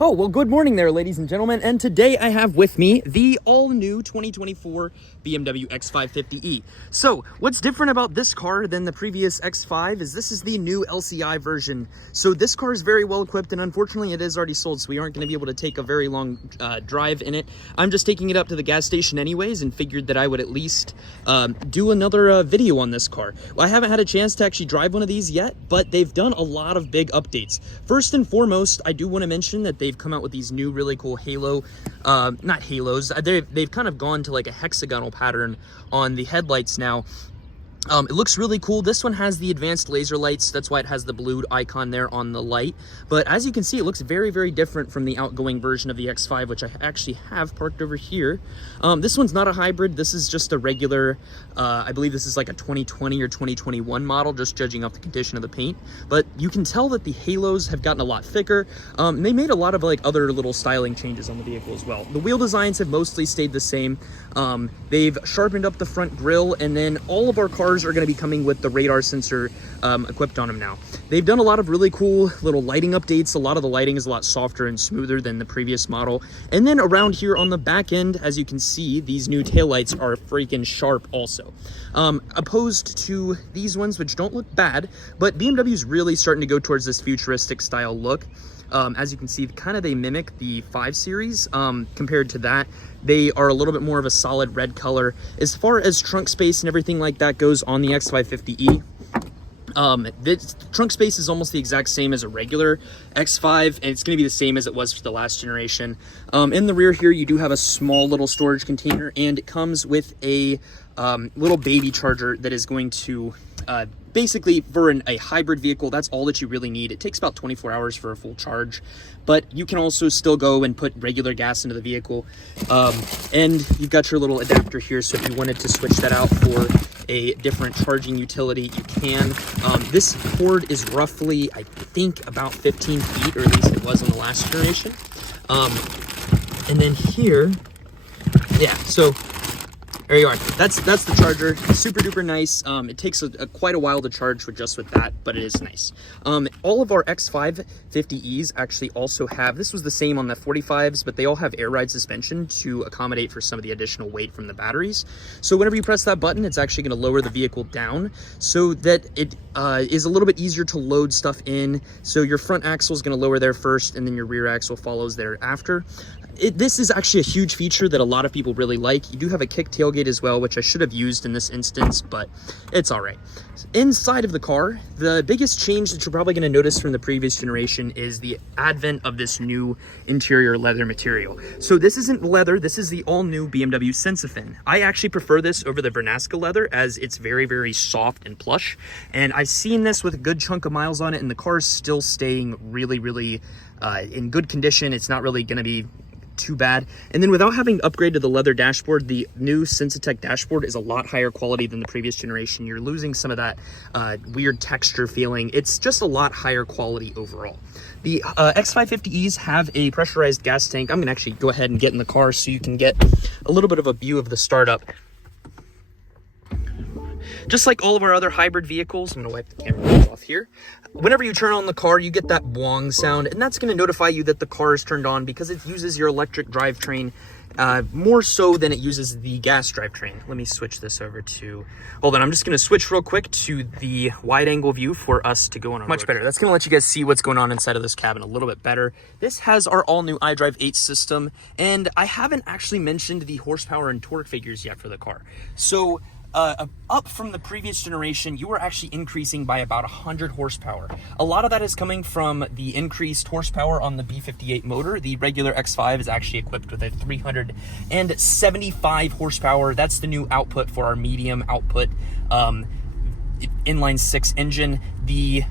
Oh, well, good morning there, ladies and gentlemen, and today I have with me the all-new 2024 BMW X550e. So, what's different about this car than the previous X5 is this is the new LCI version. So this car is very well equipped, and unfortunately it is already sold, so we aren't going to be able to take a very long drive in it. I'm just taking it up to the gas station anyways and figured that I would at least do another video on this car. Well, I haven't had a chance to actually drive one of these yet, but they've done a lot of big updates. First and foremost, I do want to mention that they've come out with these new really cool halo, not halos, they've kind of gone to like a hexagonal pattern on the headlights now. It looks really cool. This one has the advanced laser lights. That's why it has the blue icon there on the light. But as you can see, it looks very, very different from the outgoing version of the X5, which I actually have parked over here. This one's not a hybrid. This is just a regular, I believe this is like a 2020 or 2021 model, just judging off the condition of the paint. But you can tell that the halos have gotten a lot thicker. They made a lot of like other little styling changes on the vehicle as well. The wheel designs have mostly stayed the same. They've sharpened up the front grille, and then all of our cars are going to be coming with the radar sensor equipped on them now. They've done a lot of really cool little lighting updates. A lot of the lighting is a lot softer and smoother than the previous model. And then around here on the back end, as you can see, these new taillights are freaking sharp also. Opposed to these ones, which don't look bad, but BMW's really starting to go towards this futuristic style look. As you can see, kind of they mimic the 5 Series. Compared to that, they are a little bit more of a solid red color. As far as trunk space and everything like that goes on the X550e, the trunk space is almost the exact same as a regular X5, and it's going to be the same as it was for the last generation. In the rear here, you do have a small little storage container, and it comes with a little baby charger that is going to basically, for a hybrid vehicle, that's all that you really need. It takes about 24 hours for a full charge, but you can also still go and put regular gas into the vehicle. And you've got your little adapter here, so if you wanted to switch that out for a different charging utility, you can. This cord is roughly, I think, about 15 feet, or at least it was in the last generation. And then here, yeah, so there you are. That's the charger. Super duper nice. It takes quite a while to charge with that, but it is nice. All of our X550es actually also have, this was the same on the 45s, but they all have air ride suspension to accommodate for some of the additional weight from the batteries. So whenever you press that button, it's actually going to lower the vehicle down so that it is a little bit easier to load stuff in. So your front axle is going to lower there first, and then your rear axle follows thereafter. This is actually a huge feature that a lot of people really like. You do have a kick tailgate as well, which I should have used in this instance, but it's all right. Inside of the car, the biggest change that you're probably going to notice from the previous generation is the advent of this new interior leather material. So this isn't leather, this is the all-new BMW Sensafin. I actually prefer this over the Vernasca leather, as it's very, very soft and plush. And I've seen this with a good chunk of miles on it, and the car is still staying really, really in good condition. It's not really going to be too bad. And then without having upgraded the leather dashboard, the new Sensatec dashboard is a lot higher quality than the previous generation. You're losing some of that weird texture feeling. It's just a lot higher quality overall. The X550es have a pressurized gas tank. I'm gonna actually go ahead and get in the car so you can get a little bit of a view of the startup. Just like all of our other hybrid vehicles, I'm going to wipe the camera off here. Whenever you turn on the car, you get that wong sound, and that's going to notify you that the car is turned on because it uses your electric drivetrain more so than it uses the gas drivetrain. Let me switch this over to, hold on, I'm just going to switch real quick to the wide angle view for us to go on. Much better. That's going to let you guys see what's going on inside of this cabin a little bit better. This has our all new iDrive 8 system, and I haven't actually mentioned the horsepower and torque figures yet for the car. So up from the previous generation, you are actually increasing by about 100 horsepower. A lot of that is coming from the increased horsepower on the B58 motor. The regular X5 is actually equipped with a 375 horsepower. That's the new output for our medium output inline 6 engine. The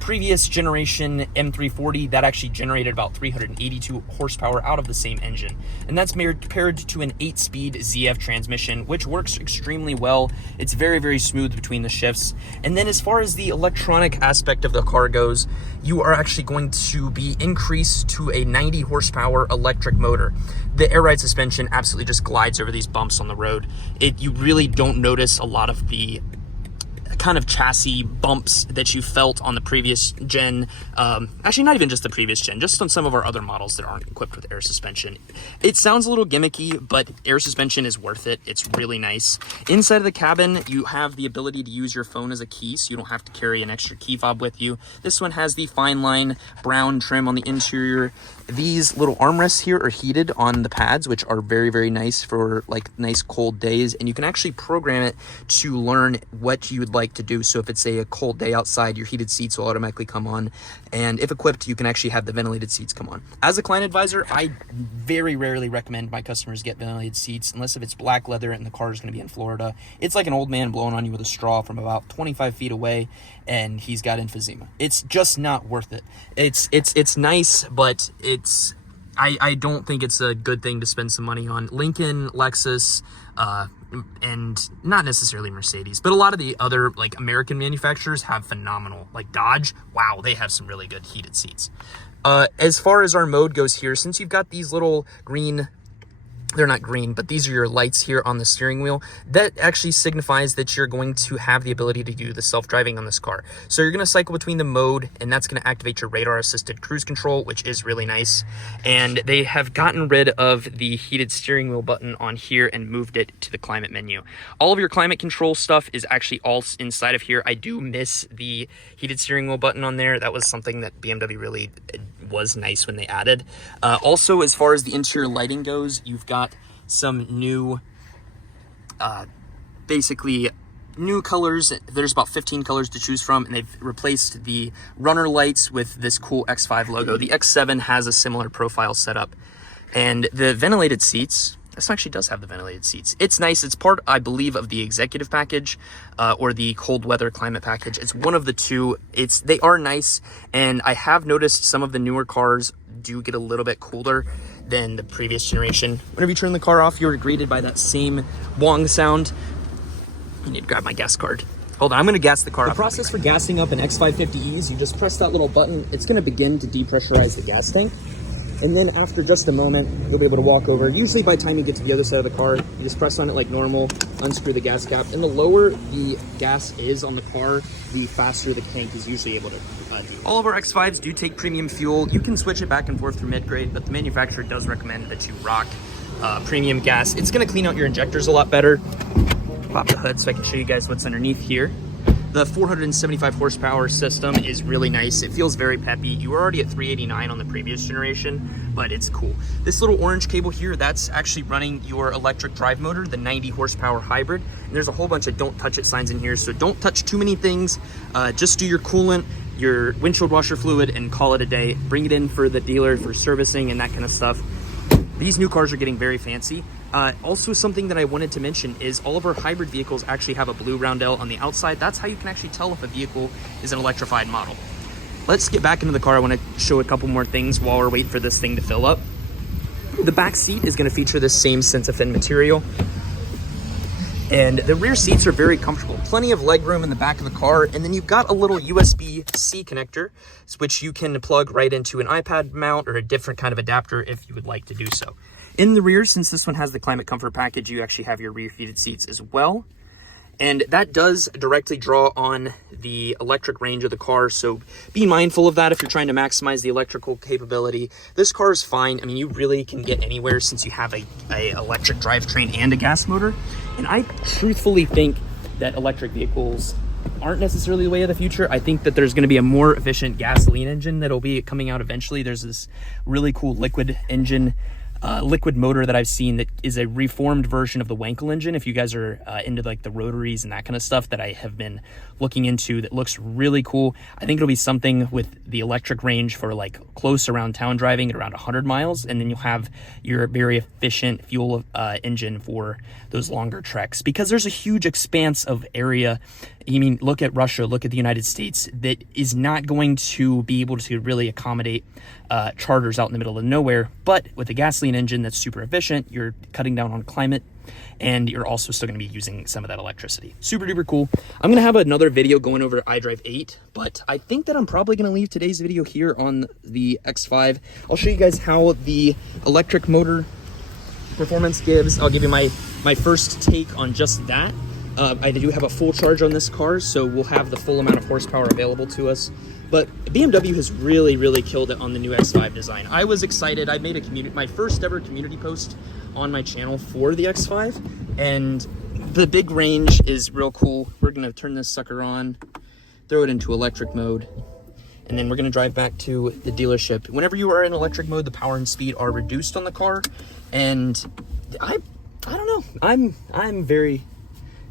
previous generation M340, that actually generated about 382 horsepower out of the same engine. And that's paired to an 8-speed ZF transmission, which works extremely well. It's very, very smooth between the shifts. And then as far as the electronic aspect of the car goes, you are actually going to be increased to a 90 horsepower electric motor. The air ride suspension absolutely just glides over these bumps on the road. You really don't notice a lot of the kind of chassis bumps that you felt on the previous gen. Actually, not even just the previous gen, just on some of our other models that aren't equipped with air suspension. It sounds a little gimmicky, but air suspension is worth it. It's really nice. Inside of the cabin, you have the ability to use your phone as a key, so you don't have to carry an extra key fob with you. This one has the fine line brown trim on the interior. These little armrests here are heated on the pads, which are very, very nice for like nice cold days. And you can actually program it to learn what you would like to do. So if it's a cold day outside, your heated seats will automatically come on. And if equipped, you can actually have the ventilated seats come on. As a client advisor, I very rarely recommend my customers get ventilated seats, unless if it's black leather and the car is going to be in Florida. It's like an old man blowing on you with a straw from about 25 feet away, and he's got emphysema. It's just not worth it. It's nice, but I don't think it's a good thing to spend some money on. Lincoln, Lexus, and not necessarily Mercedes, but a lot of the other like American manufacturers have phenomenal, like Dodge. Wow, they have some really good heated seats. As far as our mode goes here, since you've got these little green, they're not green, but these are your lights here on the steering wheel. That actually signifies that you're going to have the ability to do the self-driving on this car. So you're going to cycle between the mode, and that's going to activate your radar-assisted cruise control, which is really nice. And they have gotten rid of the heated steering wheel button on here and moved it to the climate menu. All of your climate control stuff is actually all inside of here. I do miss the heated steering wheel button on there. That was something that BMW really was nice when they added. Also, as far as the interior lighting goes, you've got some new, basically new colors. There's about 15 colors to choose from, and they've replaced the runner lights with this cool X5 logo. The X7 has a similar profile setup, and the ventilated seats, this actually does have the ventilated seats. It's nice. It's part, I believe, of the executive package or the cold weather climate package. It's one of the two. They are nice, and I have noticed some of the newer cars do get a little bit cooler than the previous generation. Whenever you turn the car off, you're greeted by that same wong sound. I need to grab my gas card. Hold on, I'm gonna gas the car up. The process for gassing up an X550E is you just press that little button. It's gonna begin to depressurize the gas tank. And then after just a moment, you'll be able to walk over. Usually by the time you get to the other side of the car, you just press on it like normal, unscrew the gas cap. And the lower the gas is on the car, the faster the tank is usually able to do. All of our X5s do take premium fuel. You can switch it back and forth through mid-grade, but the manufacturer does recommend that you rock premium gas. It's gonna clean out your injectors a lot better. Pop the hood so I can show you guys what's underneath here. The 475 horsepower system is really nice. It feels very peppy. You were already at 389 on the previous generation, but it's cool. This little orange cable here, that's actually running your electric drive motor, the 90 horsepower hybrid. And there's a whole bunch of don't touch it signs in here, so don't touch too many things. Just do your coolant, your windshield washer fluid, and call it a day. Bring it in for the dealer for servicing and that kind of stuff. These new cars are getting very fancy. Also, something that I wanted to mention is all of our hybrid vehicles actually have a blue roundel on the outside. That's how you can actually tell if a vehicle is an electrified model. Let's get back into the car. I want to show a couple more things while we're waiting for this thing to fill up. The back seat is going to feature this same Sensafin material. And the rear seats are very comfortable. Plenty of leg room in the back of the car. And then you've got a little USB-C connector, which you can plug right into an iPad mount or a different kind of adapter if you would like to do so. In the rear, since this one has the climate comfort package, you actually have your rear heated seats as well. And that does directly draw on the electric range of the car, so be mindful of that if you're trying to maximize the electrical capability. This car is fine. I mean, you really can get anywhere since you have a electric drivetrain and a gas motor. And I truthfully think that electric vehicles aren't necessarily the way of the future. I think that there's going to be a more efficient gasoline engine that'll be coming out eventually. There's this really cool liquid engine, liquid motor that I've seen that is a reformed version of the Wankel engine. If you guys are into like the rotaries and that kind of stuff that I have been looking into, that looks really cool. I think it'll be something with the electric range for like close around town driving at around 100 miles. And then you'll have your very efficient fuel engine for those longer treks, because there's a huge expanse of area. I mean, look at Russia, look at the United States, that is not going to be able to really accommodate charters out in the middle of nowhere. But with a gasoline engine that's super efficient, you're cutting down on climate, and you're also still going to be using some of that electricity. Super duper cool. I'm going to have another video going over iDrive 8, but I think that I'm probably going to leave today's video here on the X5. I'll show you guys how the electric motor performance gives. I'll give you my first take on just that. I do have a full charge on this car, so we'll have the full amount of horsepower available to us. But BMW has really killed it on the new X5 design. I was excited. I made my first ever community post on my channel for the X5, and the big range is real cool. We're gonna turn this sucker on, throw it into electric mode, and then we're gonna drive back to the dealership. Whenever you are in electric mode, the power and speed are reduced on the car, and I don't know. I'm very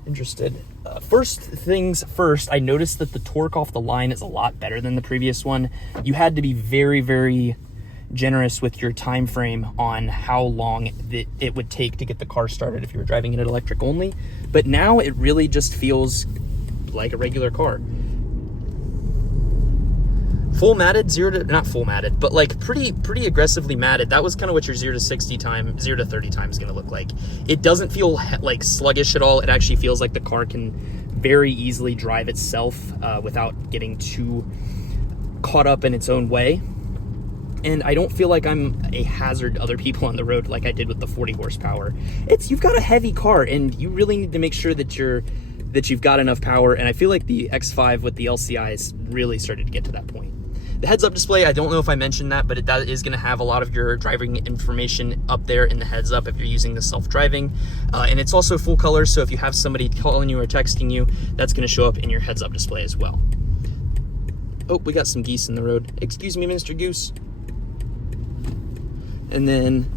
interested. First things first, I noticed that the torque off the line is a lot better than the previous one. You had to be very generous with your time frame on how long it would take to get the car started if you were driving it electric only. But now it really just feels like a regular car. Full matted, not full matted, but like pretty aggressively matted. That was kind of what your 0 to 60 time, 0 to 30 time is going to look like. It doesn't feel like sluggish at all. It actually feels like the car can very easily drive itself without getting too caught up in its own way. And I don't feel like I'm a hazard to other people on the road like I did with the 40 horsepower. You've got a heavy car, and you really need to make sure that you've got enough power. And I feel like the X5 with the LCIs really started to get to that point. The heads-up display, I don't know if I mentioned that, but that is going to have a lot of your driving information up there in the heads-up if you're using the self-driving. And it's also full color, so if you have somebody calling you or texting you, that's going to show up in your heads-up display as well. Oh, we got some geese in the road. Excuse me, Mr. Goose. And then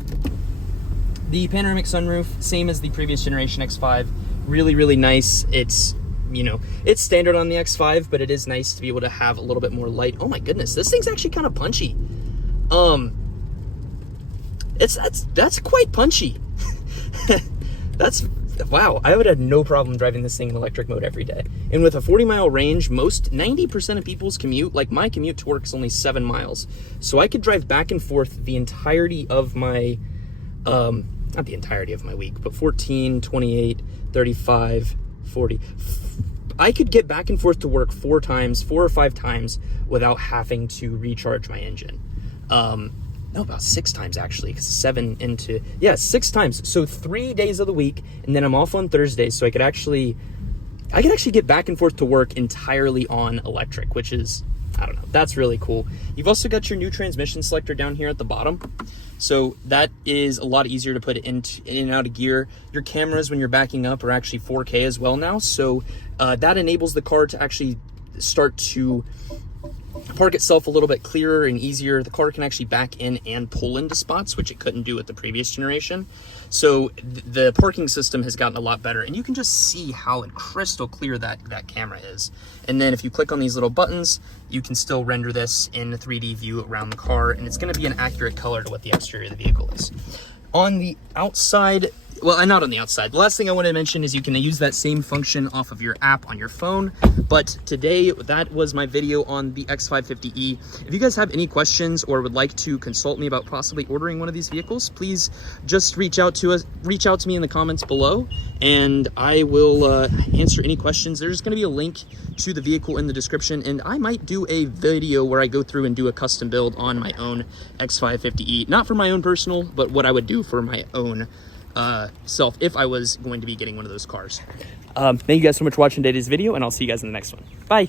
the panoramic sunroof, same as the previous generation X5. Really nice. It's standard on the X5, but it is nice to be able to have a little bit more light. Oh my goodness, this thing's actually kind of punchy. That's quite punchy. Wow, I would have no problem driving this thing in electric mode every day. And with a 40-mile range, 90% of people's commute, like my commute to work is only 7 miles. So I could drive back and forth the entirety of my, not the entirety of my week, but 14, 28, 35, 40. I could get back and forth to work 4 or 5 times without having to recharge my engine. No, about 6 times actually, because 6 times. So 3 days of the week, and then I'm off on Thursdays, so I could actually get back and forth to work entirely on electric, which is, I don't know, that's really cool. You've also got your new transmission selector down here at the bottom. So that is a lot easier to put in and out of gear. Your cameras, when you're backing up, are actually 4K as well now. So that enables the car to actually start to park itself a little bit clearer and easier. The car can actually back in and pull into spots, which it couldn't do with the previous generation. So the parking system has gotten a lot better, and you can just see how crystal clear that camera is. And then if you click on these little buttons, you can still render this in a 3D view around the car, and it's going to be an accurate color to what the exterior of the vehicle is. On the outside, well, not on the outside. The last thing I want to mention is you can use that same function off of your app on your phone. But today, that was my video on the X550e. If you guys have any questions or would like to consult me about possibly ordering one of these vehicles, please just reach out to me in the comments below, and I will answer any questions. There's going to be a link to the vehicle in the description, and I might do a video where I go through and do a custom build on my own X550e. Not for my own personal, but what I would do for my own self if I was going to be getting one of those cars. Thank you guys so much for watching today's video, and I'll see you guys in the next one. Bye.